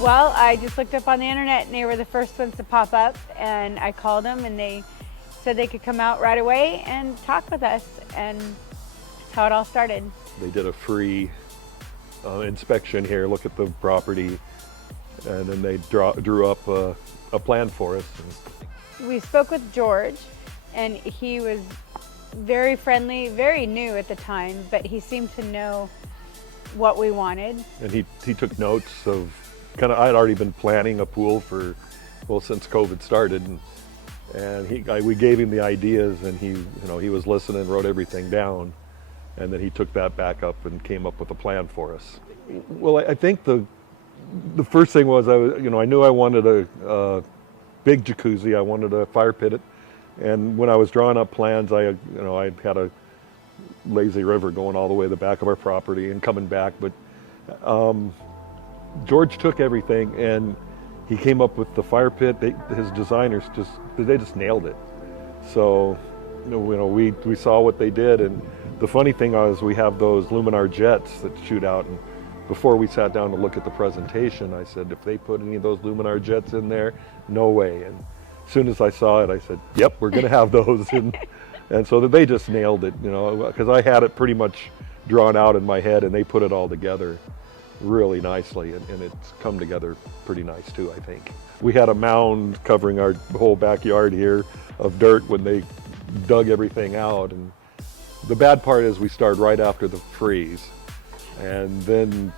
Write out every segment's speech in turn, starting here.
Well, I just looked up on the internet and they were the first ones to pop up, and I called them and they said they could come out right away and talk with us, and that's how it all started. They did a free inspection here, look at the property, and then they drew up a plan for us. We spoke with George, and he was very friendly, very new at the time, but he seemed to know what we wanted. And he took notes of I had already been planning a pool since COVID started, and we gave him the ideas, and he was listening, wrote everything down, and then he took that back up and came up with a plan for us. Well, I think the first thing was I knew I wanted a big jacuzzi. I wanted a fire pit, and when I was drawing up plans, I had a lazy river going all the way to the back of our property and coming back, but George took everything and he came up with the fire pit. His designers just nailed it. So we saw what they did, and the funny thing was we have those Luminar jets that shoot out, and before we sat down to look at the presentation, I said, if they put any of those Luminar jets in there, no way. And as soon as I saw it, I said, yep, we're going to have those. And so they just nailed it, because I had it pretty much drawn out in my head, and they put it all together really nicely, and it's come together pretty nice too, I think. We had a mound covering our whole backyard here of dirt when they dug everything out, and the bad part is we started right after the freeze, and then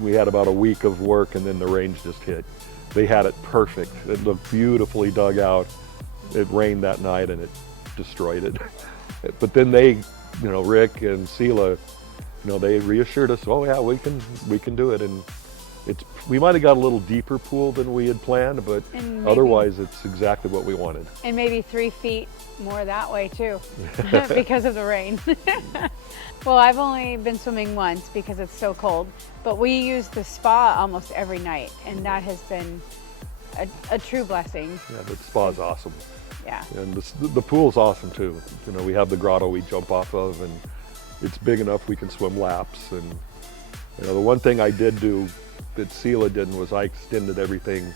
we had about a week of work, and then the rains just hit. They had it perfect. It looked beautifully dug out. It rained that night and it destroyed it. But then they, Rick and Selah, they reassured us, oh yeah, we can do it. And we might have got a little deeper pool than we had planned, but otherwise it's exactly what we wanted. And maybe 3 feet more that way too, because of the rain. Well, I've only been swimming once because it's so cold, but we use the spa almost every night, and that has been a true blessing. Yeah, the spa's awesome. Yeah. And the pool's awesome too. We have the grotto we jump off of, and it's big enough we can swim laps. And the one thing I did do that Selah didn't was I extended everything,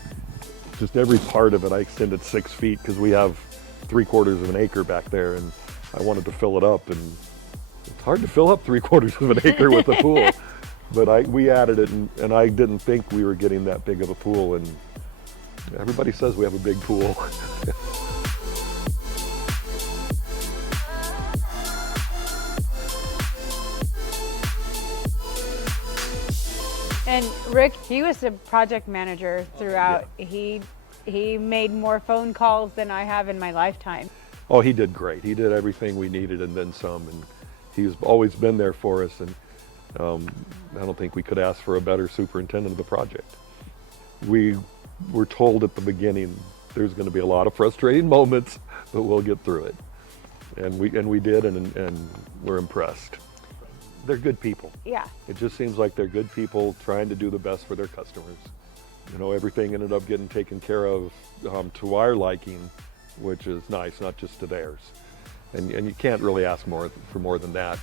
just every part of it. I extended 6 feet because we have 3/4 of an acre back there, and I wanted to fill it up, and it's hard to fill up 3/4 of an acre with a pool. But we added it, and I didn't think we were getting that big of a pool, and everybody says we have a big pool. And Rick, he was the project manager throughout. Yeah. He made more phone calls than I have in my lifetime. Oh, he did great. He did everything we needed and then some, and he's always been there for us, and I don't think we could ask for a better superintendent of the project. We were told at the beginning there's going to be a lot of frustrating moments, but we'll get through it. And we did, and we're impressed. They're good people. Yeah. It just seems like they're good people trying to do the best for their customers. Everything ended up getting taken care of to our liking, which is nice, not just to theirs. And you can't really ask for more than that.